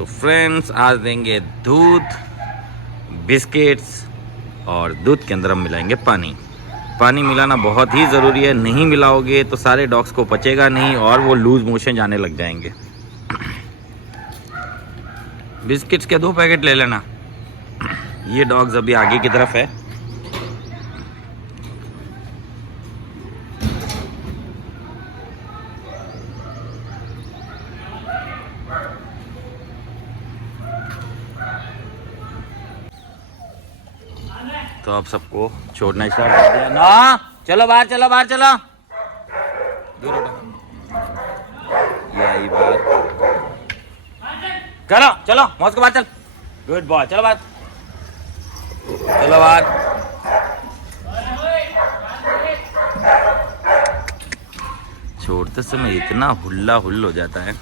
तो फ्रेंड्स आज देंगे दूध, बिस्किट्स और दूध के अंदर हम मिलाएंगे पानी। पानी मिलाना बहुत ही ज़रूरी है, नहीं मिलाओगे तो सारे डॉग्स को पचेगा नहीं और वो लूज मोशन जाने लग जाएंगे। बिस्किट्स के 2 पैकेट ले लेना। ये डॉग्स अभी आगे की तरफ है। तो आप सबको छोड़ना स्टार्ट कर दिया ना। चलो बाहर, चलो बाहर, चलो दूर हटो। ये आई बाहर, चलो चलो मौज के बाहर चल। गुड बॉय, चलो बाहर, चलो बाहर। छोड़ते समय इतना हुल्ला हुल्ल हो जाता है।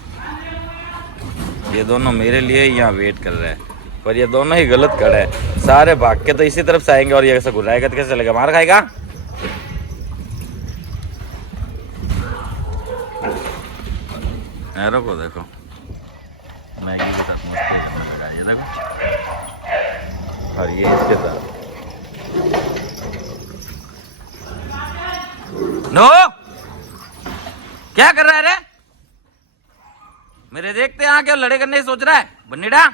ये दोनों मेरे लिए यहाँ वेट कर रहे हैं, पर ये दोनों ही गलत खड़े हैं। सारे भाग के तो इसी तरफ से आएंगे और ये ऐसा घुराएगा तो कैसे चलेगा? मार खाएगा। एरो को देखो, मैगी के साथ मस्ती करने लगा। ये देखो, और ये इसके साथ। नो, क्या कर रहा है रे? मेरे देखते यहाँ क्या लड़े करने सोच रहा है बन्नीडा?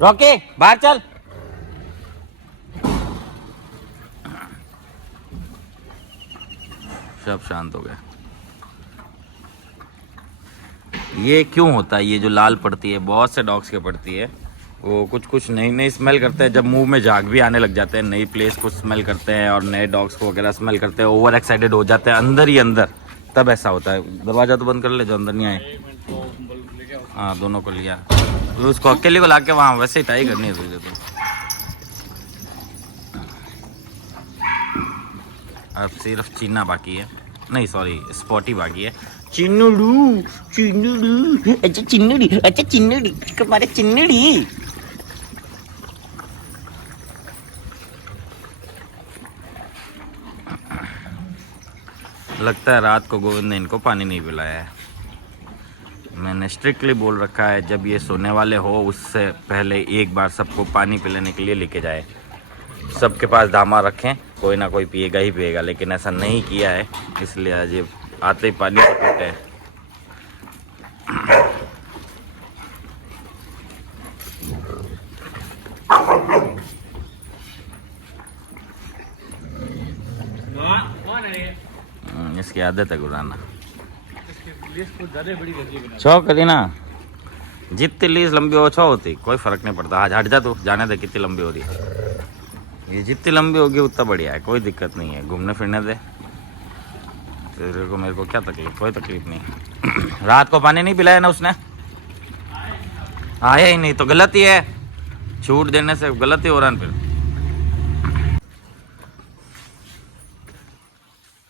रॉकी बाहर चल। सब शांत हो गए। ये क्यों होता है? ये जो लाल पड़ती है बहुत से डॉग्स के पड़ती है, वो कुछ कुछ नई नई स्मेल करते हैं। जब मुंह में झाग भी आने लग जाते हैं, नई प्लेस को स्मेल करते हैं और नए डॉग्स को वगैरह स्मेल करते हैं, ओवर एक्साइटेड हो जाते हैं अंदर ही अंदर, तब ऐसा होता है। दरवाजा तो बंद कर ले जो अंदर नहीं आए। हाँ दोनों को लिया, उसको अकेले को ला के वहाँ वैसे ही टाई करनी है तुझे। तो अब सिर्फ चीना बाकी है, नहीं सॉरी स्पॉटी बाकी है। चिन्नुडू चिन्नुडू, अच्छा चिन्नुडी, अच्छा चिन्नुडी, हमारे चिन्नुडी। लगता है रात को गोविंद ने इनको पानी नहीं पिलाया है। मैंने स्ट्रिक्टली बोल रखा है जब ये सोने वाले हो उससे पहले एक बार सबको पानी पिलाने के लिए लेके जाए। सबके पास दामा रखें, कोई ना कोई पिएगा ही पिएगा, लेकिन ऐसा नहीं किया है इसलिए आज ये आते ही पानी पीते हैं। इसकी आदत है गुराना। छो करी ना, जितनी लीज लंबी हो छो होती कोई फर्क नहीं पड़ता। आज हट जा तू, जाने दे कितनी लंबी हो रही है। ये जितनी लंबी होगी उतना बढ़िया है, कोई दिक्कत नहीं है, घूमने फिरने दे। तेरे को मेरे को क्या तकलीफ? कोई तकलीफ नहीं। रात को पानी नहीं पिलाया ना उसने, आया ही नहीं तो गलत ही है। छूट देने से गलत ही हो रहा है फिर।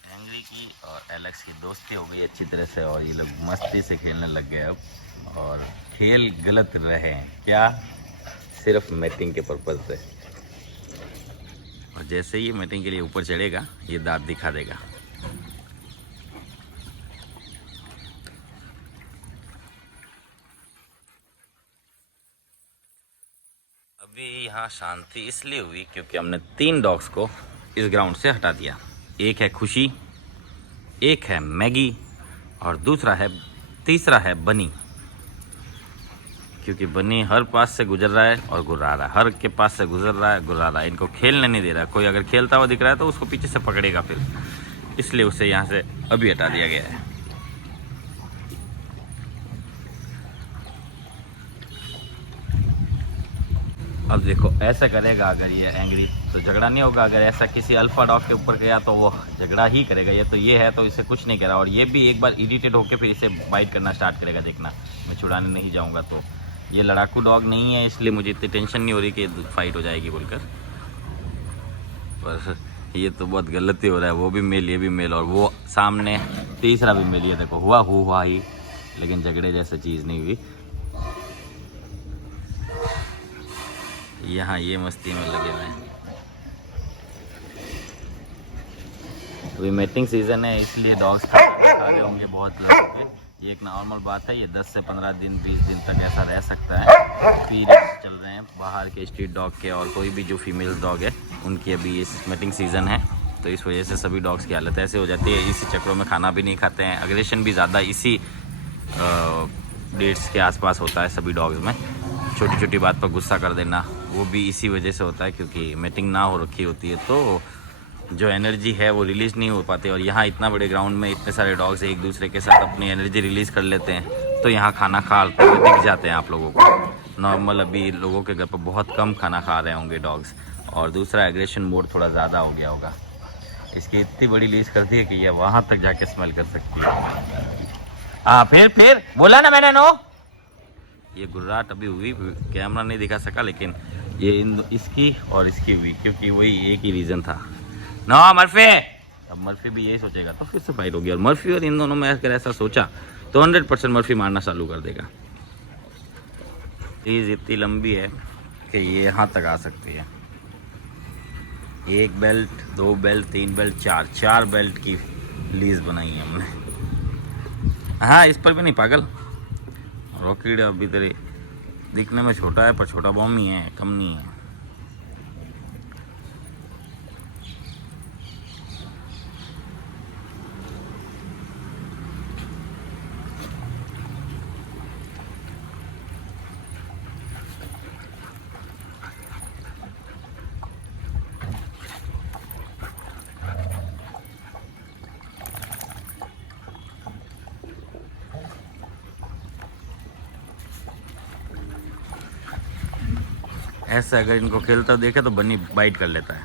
एंग्री की और एलेक्स की दोस्ती हो गई अच्छी तरह से और ये लोग मस्ती से खेलने लग गए अब। और खेल गलत रहे क्या, सिर्फ मैटिंग के पर्पज से। और जैसे ही मैटिंग के लिए ऊपर चढ़ेगा ये दांत दिखा देगा। अभी यहाँ शांति इसलिए हुई क्योंकि हमने 3 डॉग्स को इस ग्राउंड से हटा दिया। एक है खुशी, एक है मैगी और तीसरा है बनी। क्योंकि बनी हर पास से गुजर रहा है और गुर्रा रहा है, हर के पास से गुजर रहा है गुर्रा रहा है। इनको खेलने नहीं दे रहा है। कोई अगर खेलता हुआ दिख रहा है तो उसको पीछे से पकड़ेगा फिर, इसलिए उसे यहाँ से अभी हटा दिया गया है। अब देखो ऐसा करेगा अगर ये एंग्री तो झगड़ा नहीं होगा। अगर ऐसा किसी अल्फा डॉग के ऊपर गया तो वो झगड़ा ही करेगा। ये तो ये है तो इसे कुछ नहीं करा, और ये भी एक बार इरिटेट होकर फिर इसे बाइट करना स्टार्ट करेगा। देखना, मैं छुड़ाने नहीं जाऊंगा। तो ये लड़ाकू डॉग नहीं है, इसलिए मुझे इतनी टेंशन नहीं हो रही कि फाइट हो जाएगी बोलकर। पर ये तो बहुत गलती हो रहा है। वो भी मेल, ये भी मेल, और वो सामने तीसरा भी मेल। ये देखो हुआ ही, लेकिन झगड़े जैसी चीज़ नहीं हुई। यहाँ ये मस्ती में लगे हुए हैं। अभी मैटिंग सीजन है इसलिए डॉग्स खा रहे होंगे बहुत लोग। ये एक नॉर्मल बात है। ये 10 से 15 दिन 20 दिन तक ऐसा रह सकता है। पीरियड्स चल रहे हैं बाहर के स्ट्रीट डॉग के और कोई भी जो फीमेल डॉग है उनकी अभी इस मेटिंग सीज़न है, तो इस वजह से सभी डॉग्स की हालत ऐसे हो जाती है। इसी चक्रों में खाना भी नहीं खाते हैं, अग्रेशन भी ज़्यादा इसी डेट्स के आसपास होता है सभी डॉग्स में। छोटी छोटी बात पर गुस्सा कर देना वो भी इसी वजह से होता है, क्योंकि मेटिंग ना हो रखी होती है तो जो एनर्जी है वो रिलीज़ नहीं हो पाती। और यहाँ इतना बड़े ग्राउंड में इतने सारे डॉग्स एक दूसरे के साथ अपनी एनर्जी रिलीज़ कर लेते हैं, तो यहाँ खाना खाते हुए दिख जाते हैं आप लोगों को। नॉर्मल अभी लोगों के घर पर बहुत कम खाना खा रहे होंगे डॉग्स। और दूसरा एग्रेशन मोड थोड़ा ज़्यादा हो गया होगा। इसकी इतनी बड़ी लीज कर दी है कि ये वहाँ तक जाके स्मेल कर सकती है। हाँ फिर बोला ना मैंने नो। ये गुर्राहट अभी हुई, कैमरा नहीं दिखा सका, लेकिन ये इसकी और इसकी हुई, क्योंकि वही एक ही रीज़न था। नो मर्फी, अब मर्फी भी यही सोचेगा तो फिर से फाइट होगी। और मर्फी और इन दोनों में अगर ऐसा सोचा तो 100% मर्फी मारना चालू कर देगा। लीज इतनी लंबी है कि ये यहाँ तक आ सकती है। 1 बेल्ट, 2 बेल्ट, 3 बेल्ट, 4 बेल्ट की लीज बनाई है हमने। हाँ इस पर भी नहीं पागल। रॉकेट अभी तेरे दिखने में छोटा है पर छोटा बॉम्ब ही है, कम नहीं है। ऐसे अगर इनको खेलता देखे तो बन्नी बाइट कर लेता है।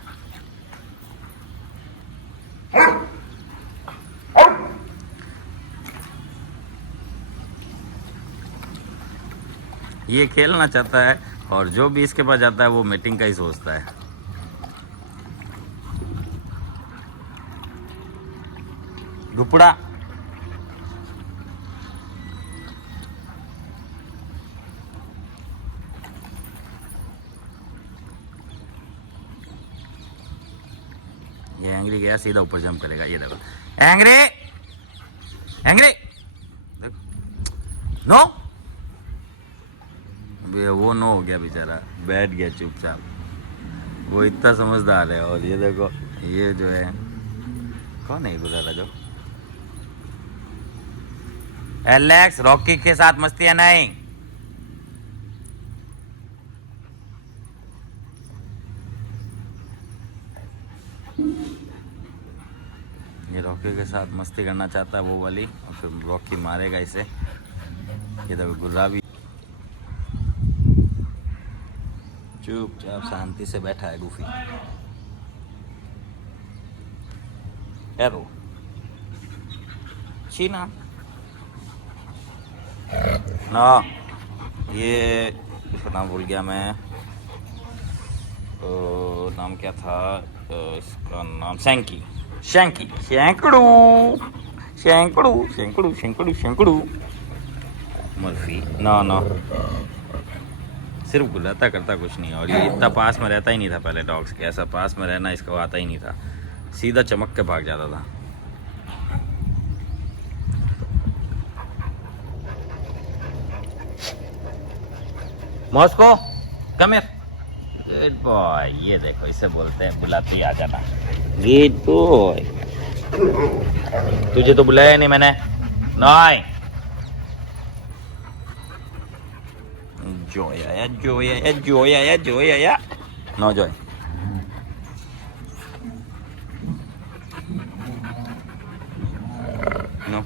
ये खेलना चाहता है और जो भी इसके पास जाता है वो मीटिंग का ही सोचता है। दुपड़ा ये एंग्री गया सीधा ऊपर जंप करेगा। ये देखो एंग्री एंग्री देखो नो, वो नो हो गया बेचारा, बैठ गया चुपचाप। वो इतना समझदार है। और ये देखो ये जो है कौन है गुजारा जो एलेक्स रॉकी के साथ मस्ती है नहीं। ये रॉकी के साथ मस्ती करना चाहता है वो वाली, और फिर रॉकी मारेगा इसे। ये देखो गुर्रा भी चुपचाप शांति से बैठा है गुफी। एरो चीना ना, ये इसका नाम भूल गया मैं। नाम क्या था इसका नाम? शैंकी शैंकी शैंकड़ू शैंकड़ू शैंकड़ू शैंकड़ू शैंकड़ू मर्फी ना ना, सिर्फ गुलाता करता कुछ नहीं। और ये इतना पास में रहता ही नहीं था पहले डॉग्स के, ऐसा पास में रहना इसको आता ही नहीं था, सीधा चमक के भाग जाता था। Moscow come here, good boy. ये देखो इसे बोलते हैं बुलाते ही आ जाना, गुड बॉय। तुझे तो बुलाया नहीं मैंने। नहीं जॉय आया जॉय आया जॉय आया जॉय आया। No joy no.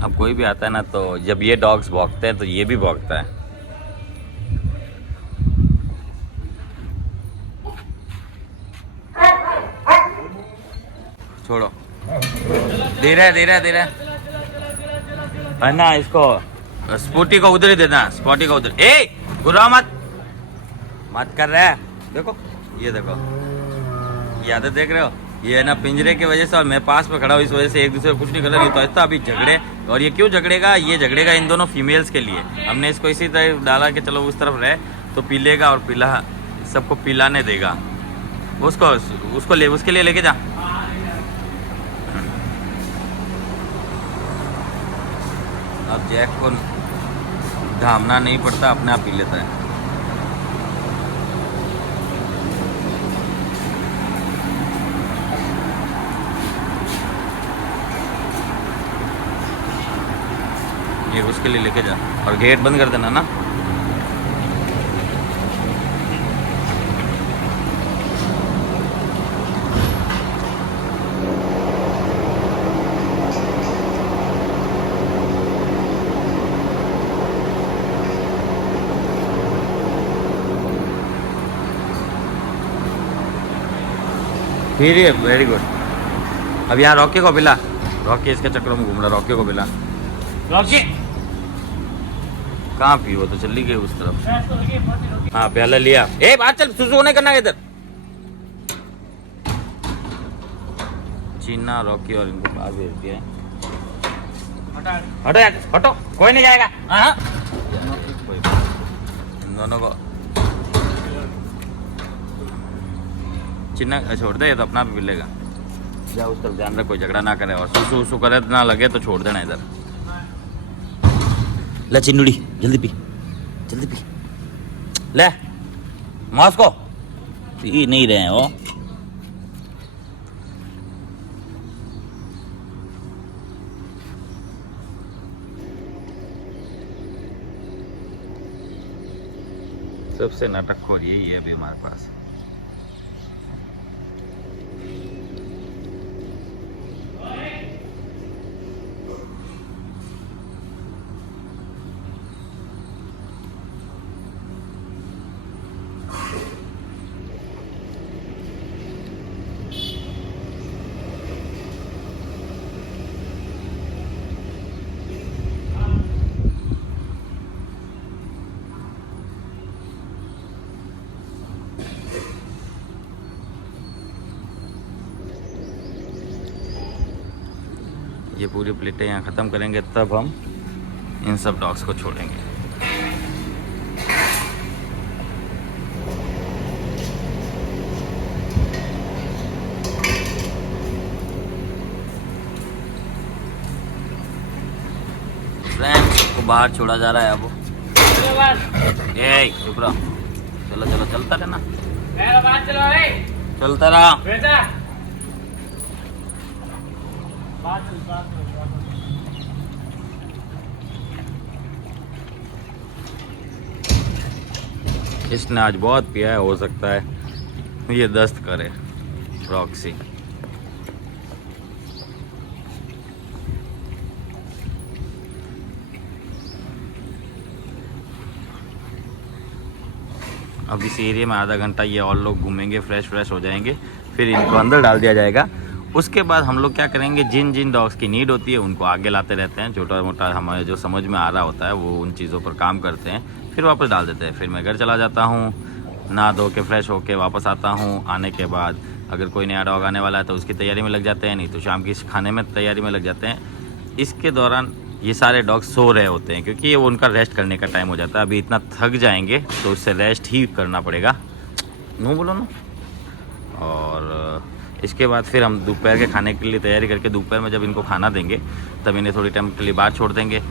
अब कोई भी आता है ना तो जब ये डॉग्स भौंकते हैं तो ये भी भौंकता है। धीरे धीरे धीरे है ना। इसको स्पूटी को उधर ही देना, स्पॉटी को उधर। ए गुर्रा मत मत कर रहा है। देखो ये देखो, ये आदत देख रहे हो, ये है ना पिंजरे की वजह से, और मैं पास में खड़ा हूँ इस वजह से एक दूसरे को कुछ नहीं कर रहा। नहीं तो इतना अभी झगड़े। और ये क्यों झगड़ेगा, ये झगड़ेगा इन दोनों फीमेल्स के लिए। हमने इसको इसी तरह डाला कि चलो उस तरफ रहे तो पी लेगा, और पिला सबको पिलाने देगा। उसको ले, उसके लिए लेके जा। अब जैक को धामना नहीं पड़ता, अपने आप पी लेता है। ये उसके लिए लेके जा, और गेट बंद कर देना ना। फिर ये वेरी गुड। अब यहाँ रॉकी को पिला, रॉकी इसके चक्करों में घूम रहा। रॉकी को पिला। रॉकी कहाँ पी, वो तो चली गई उस तरफ। हाँ प्याला लिया। ए बात चल, सुसु नहीं करना इधर। चीना रॉकी और इनको पास भेज दिया है। हटो यार, हटो, कोई नहीं जाएगा। हाँ इन दोनों को चिन्ना छोड़ दे, ये तो अपना भी मिलेगा। जा उस तरफ ध्यान रख, कोई झगड़ा ना करे, और सुसु उसु करे ना लगे तो छोड़ देना इधर। ले चिन्नुड़ी जल्दी पी, जल्दी पी। ले मॉस्को पी नहीं रहे हैं वो। सबसे नाटकखोर यही है अभी हमारे पास। ये पूरी प्लेटें यहाँ ख़त्म करेंगे, तब हम इन सब डॉग्स को छोड़ेंगे। फ्रेंड्स सबको बाहर छोड़ा जा रहा है अब। ए चुप रहो, चलो चलो चलता रहना, चलता रहा। इसने आज बहुत पिया है, हो सकता है ये दस्त करे। रॉक्सी अब इस एरिया में आधा घंटा ये और लोग घूमेंगे, फ्रेश हो जाएंगे, फिर इनको अंदर डाल दिया जाएगा। उसके बाद हम लोग क्या करेंगे, जिन जिन डॉग्स की नीड होती है उनको आगे लाते रहते हैं। छोटा मोटा हमारे जो समझ में आ रहा होता है वो उन चीज़ों पर काम करते हैं, फिर वापस डाल देते हैं। फिर मैं घर चला जाता हूँ, नहा धो के फ्रेश होके वापस आता हूँ। आने के बाद अगर कोई नया डॉग आने वाला है तो उसकी तैयारी में लग जाते हैं, नहीं तो शाम की खाने में तैयारी में लग जाते हैं। इसके दौरान ये सारे डॉग सो रहे होते हैं, क्योंकि ये उनका रेस्ट करने का टाइम हो जाता है। अभी इतना थक जाएंगे तो उससे रेस्ट ही करना पड़ेगा। नो बोलो ना। और इसके बाद फिर हम दोपहर के खाने के लिए तैयारी करके, दोपहर में जब इनको खाना देंगे तब इन्हें थोड़ी टाइम के लिए बाहर छोड़ देंगे।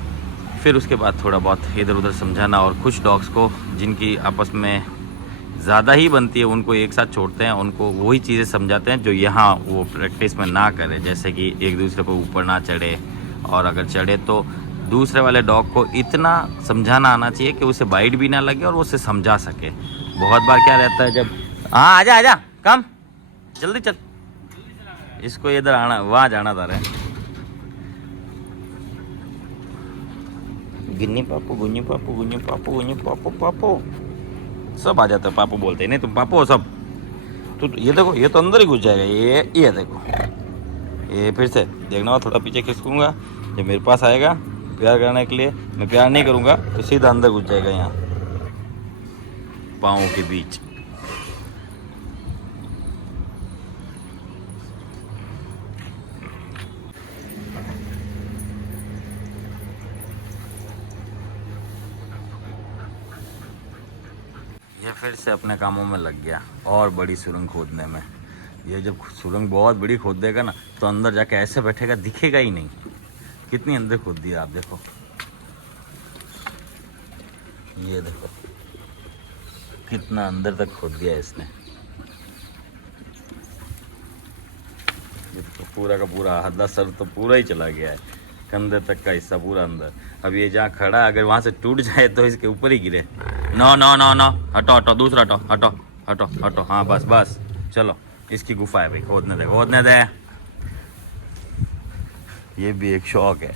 फिर उसके बाद थोड़ा बहुत इधर उधर समझाना, और कुछ डॉग्स को जिनकी आपस में ज़्यादा ही बनती है उनको एक साथ छोड़ते हैं। उनको वही चीज़ें समझाते हैं जो यहाँ वो प्रैक्टिस में ना करें, जैसे कि एक दूसरे को ऊपर ना चढ़े, और अगर चढ़े तो दूसरे वाले डॉग को इतना समझाना आना चाहिए कि उसे बाइट भी ना लगे और वो उसे समझा सके। बहुत बार क्या रहता है, जब हाँ आजा आजा कम जल्दी चल, इसको इधर आना, वहाँ जाना था रे। गिन्नी पापू, गुन्नी पापू, गुन्नी पापू, गुन्नी पापू, पापू सब आ जाते हैं। पापू बोलते हैं, नहीं तुम पापू हो सब। तो ये देखो, ये तो अंदर ही घुस जाएगा। ये देखो ये फिर से देखना, थोड़ा पीछे खिसकूंगा, जब मेरे पास आएगा प्यार करने के लिए, मैं प्यार नहीं करूँगा तो सीधा अंदर घुस जाएगा यहाँ पाँव के बीच। ये फिर से अपने कामों में लग गया और बड़ी सुरंग खोदने में। ये जब सुरंग बहुत बड़ी खोद देगा ना तो अंदर जाके ऐसे बैठेगा, दिखेगा ही नहीं। कितनी अंदर खोद दिया आप देखो, ये देखो कितना अंदर तक खोद दिया इसने। ये तो पूरा का पूरा आधा सर तो पूरा ही चला गया है, कंधे तक का हिस्सा पूरा अंदर। अब ये जहाँ खड़ा है अगर वहाँ से टूट जाए तो इसके ऊपर ही गिरे। नो नो नो नो, हटो हटो, दूसरा हटो हटो हटो हटो, हाँ बस बस, चलो इसकी गुफा है भाई, खोदने दे खोदने दे। ये भी एक शौक है।